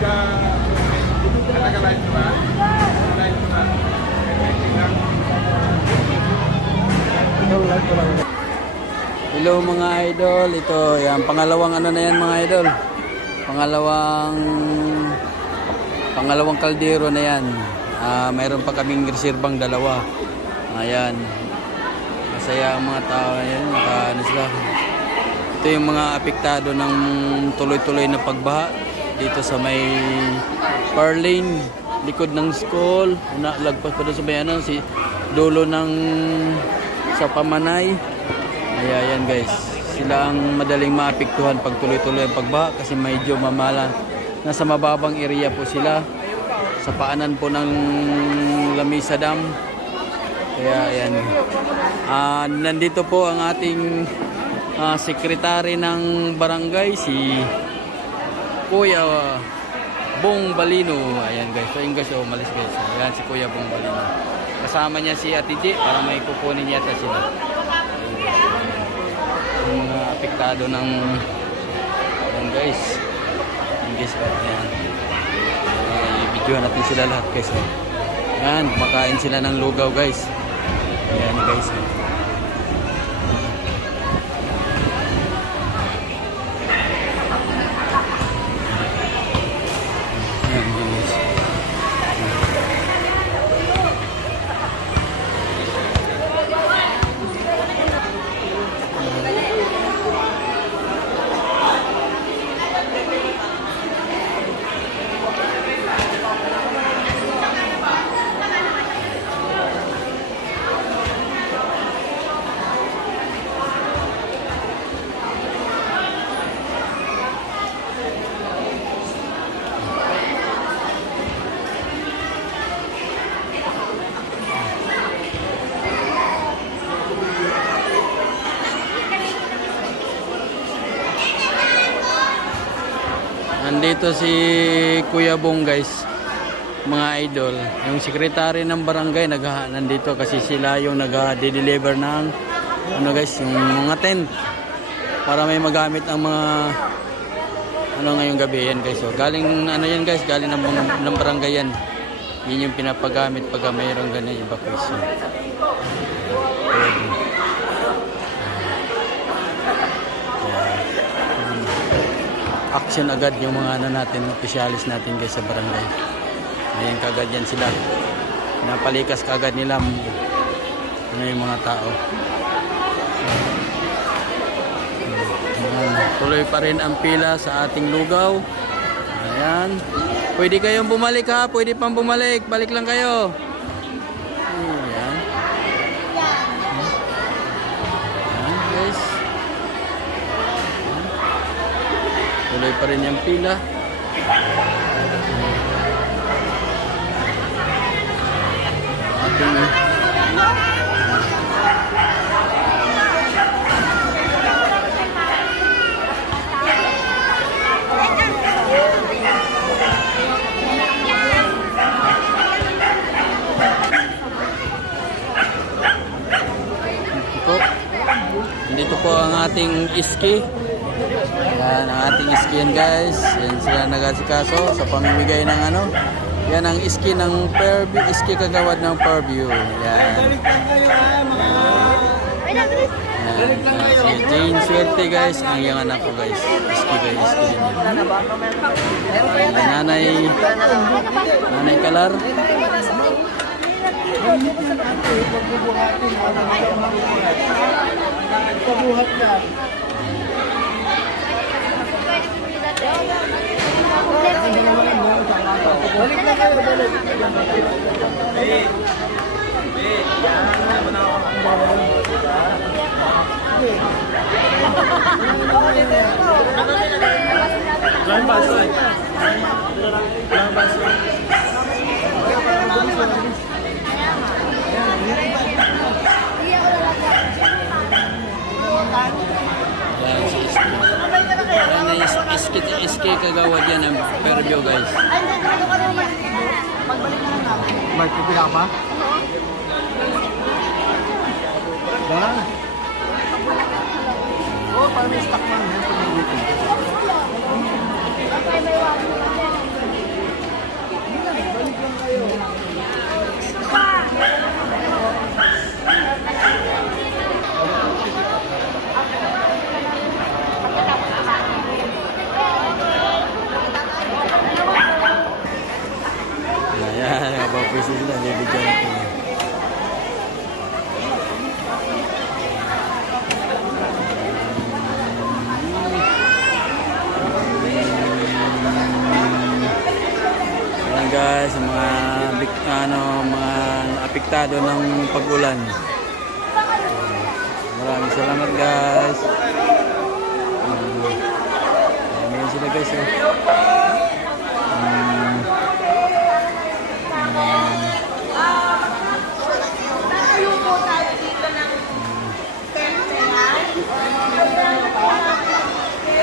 Hello mga idol, ito yan pangalawang ano na yan mga idol. Pangalawang kaldero na yan. Mayroon pa kaming reserbang dalawa. Ayan. Masaya ang mga tao yan, ano sila. Ito yung mga apektado ng tuloy-tuloy na pagbaha dito sa may Parlane, likod ng school, lagpas pa doon sa may ano, si dulo ng sa Pamanay. Ayan guys, sila ang madaling maapektuhan pag tuloy-tuloy ang pagbaha kasi medyo mamala. Nasa mababang area po sila sa paanan po ng Lamisa Dam. Kaya ayan. Nandito po ang ating sekretary ng barangay, si Kuya Bong Balino. Ayan guys, so yung guys, umalis guys. Ayan si Kuya Bong Balino. Kasama niya si Ate G para may kukunin yata sila. Yung apektado ng ayan guys. Ayan guys, ayan. I-videohan natin sila lahat guys. Ayan, kumakain sila ng lugaw guys. Ayan guys. Nandito si Kuya Bong guys, mga idol. Yung sekretary ng barangay nandito kasi sila yung nag-deliver ng ano guys, yung mga tent para may magamit ang mga ano ngayong gabi yan guys. So, galing ano yan guys, galing ng barangay yan. Yun yung pinapagamit pag mayroong ganyan evacuation. Action agad yung mga ano natin, officialis natin guys sa barangay. Ngayon kagad yan sila. Napalikas kagad nila ano yung mga tao. Tuloy pa rin ang pila sa ating lugaw. Ayan. Pwede kayong bumalik ha, pwede pang bumalik. Balik lang kayo. Ayan. Ayan guys. Tuloy pa rin yung pila. Ating dito po ang ating iski. Yan ang ating iski yan guys. Yan sila nag-asikaso sa pamimigay ng ano. Yan ang iski ng Fairview, iski kagawad ng Fairview. Yan. Si Jane Swerte guys, ang yung anak ko guys. Iski guys, iski din yan. Nanay Kalar. Pabuhat na. Balik na kayo, balik. Lang baso. Lang baso. Yan si iski. Yan na iski kagawad yan ang Fairview guys. Magbalik na lang namin. Magpipila ka pa? Dala na. Oo, para may stock man. guys sa mga mga apektado ng pag-ulan. Maraming salamat guys. Ayan sila guys.